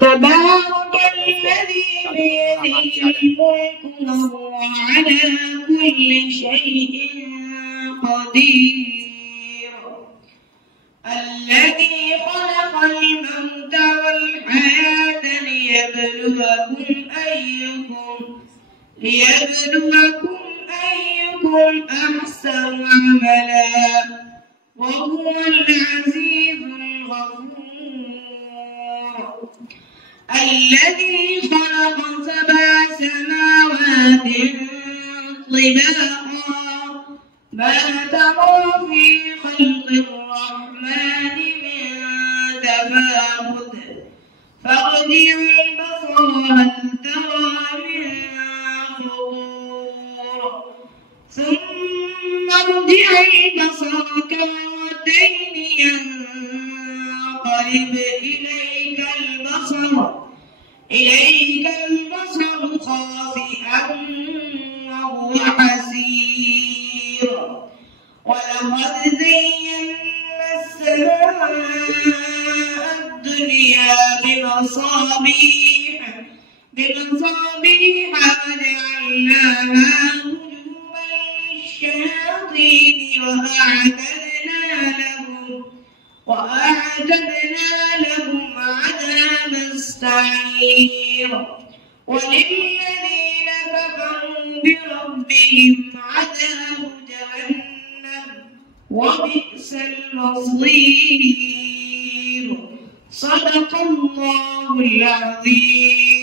تبارك الذي بيده الملك وهو على كل شيء قدير الذي خلق الموت والحياة ليبلوكم أيكم أحسن عملا وهو العزيز الغفور الذي خلق 7 سماوات طباقا ما ترى في خلق الرحمن من تفاوت فارجع البصر هل ترى من فطور ثم ارجع البصر كرتين ينقلب إليك البصر خاسئا وهو حسير ولقد زينا السماء الدنيا بمصابيح وجعلناها رجوما للشياطين وأعتدنا لهم عذاب السعير وللذين كفروا بربهم عذاب جهنم وبئس المصير صدق الله العظيم.